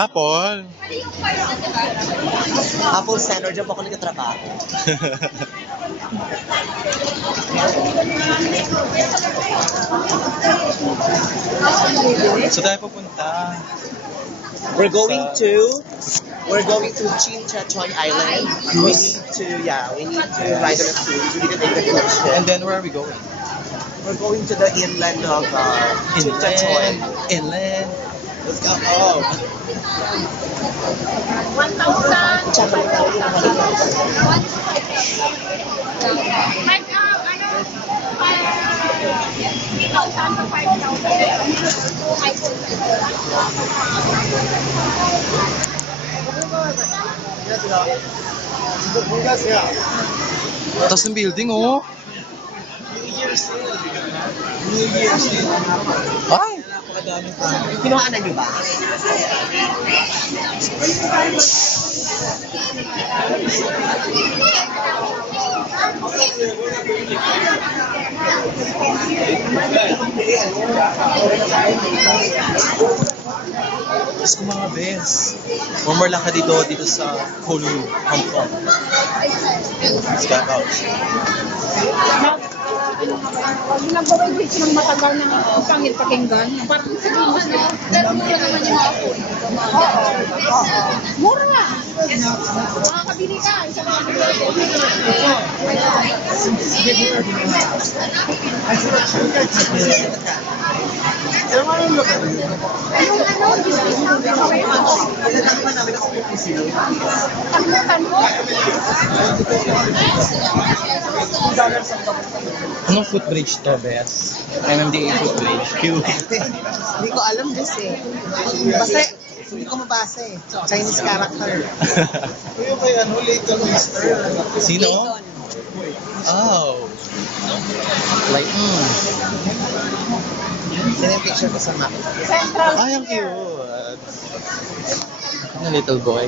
Apple. Apple Center, dyan po ako nagtatrabaho. So tayo pupunta. We're going to Chinchachoy Island. We need to ride on a cruise. We need to take the connection. And then where are we going? We're going to the inland of Chinchachoy. Inland. Let's go. Oh. 1,000. Taas ng building, oh. New Year's Eve. Ay! Kinuhaan niyo ba? Diyos ko mga bes. One more lang ka dito sa Kowloon, Hong Kong. Let's go out. Nag-wait ng matagal ng pangit pakinggan. Parang sabihin na, pero mura naman yung mga food. Mura nga! Makakabili ka, isa mga Anong footbridge to, Bes? MMDA footbridge. Cute. Hindi ko alam this eh. Basta, hindi ko mabasa eh. Chinese character. Kuya kay Leighton Meester. Sino? Oh. Like, Yan yung picture ko sa map. ay, ang cute. Ano, little boy?